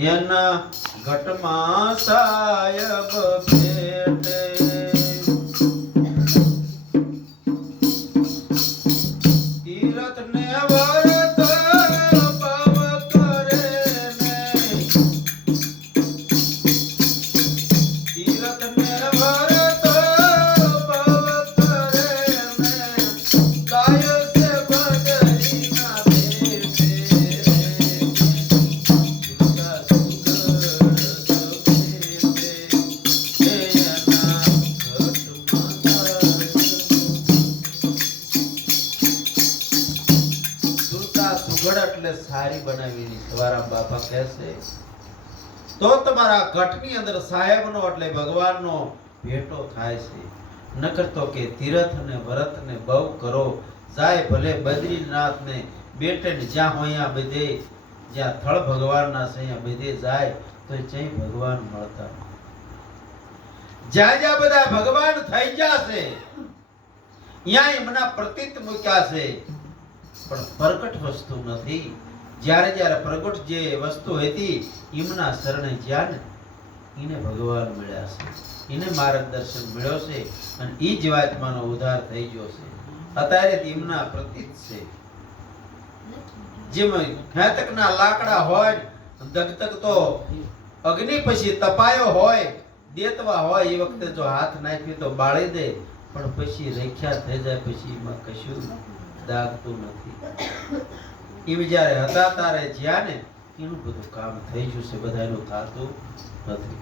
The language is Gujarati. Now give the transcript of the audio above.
એના ઘટમાં સાયબ ભેટે. Thank ને. સુગડ એટલે સારી બનાવીની તમારા બાપા કહેશે તો તમારા ઘટની અંદર સાહેબનો એટલે ભગવાનનો ભેટો થાય છે. નકર તો કે તીરથ ને વ્રત ને બહુ કરો. જાય ભલે બદ્રીનાથ ને બેટે ને જ્યાં હોય બધે, જ્યાં થળ ભગવાનના છે બધે જાય, તો જય ભગવાન મળતા જ્યાં જ્યાં બધા ભગવાન થઈ જશે ત્યાં એમના પ્રતીત મૂક્યા છે. પણ પ્રગટ વસ્તુ નથી. જ્યારે જ્યારે પ્રગટ જે વસ્તુ હતી, એમના શરણે જ્યાં એને ભગવાન મળ્યા એને માર્ગદર્શન મળ્યો છે અને એ જીવાત્માનો ઉદ્ધાર થઈ ગયો છે. અત્યારે એમના પ્રતીત છે. જેમાં ખેતકના લાકડા હોય ધગધગ તો અગ્નિ પછી તપાયો હોય, દેતવા હોય, એ વખતે જો હાથ નાખ્યો તો બાળી દે, પણ પછી રેખ્યા થઈ જાય, પછી એમાં કશું દાગતું નથી. એ જ્યારે હતા તારે જ્યાં ને એનું બધું કામ થઈ ગયું છે બધાનું થતું નથી.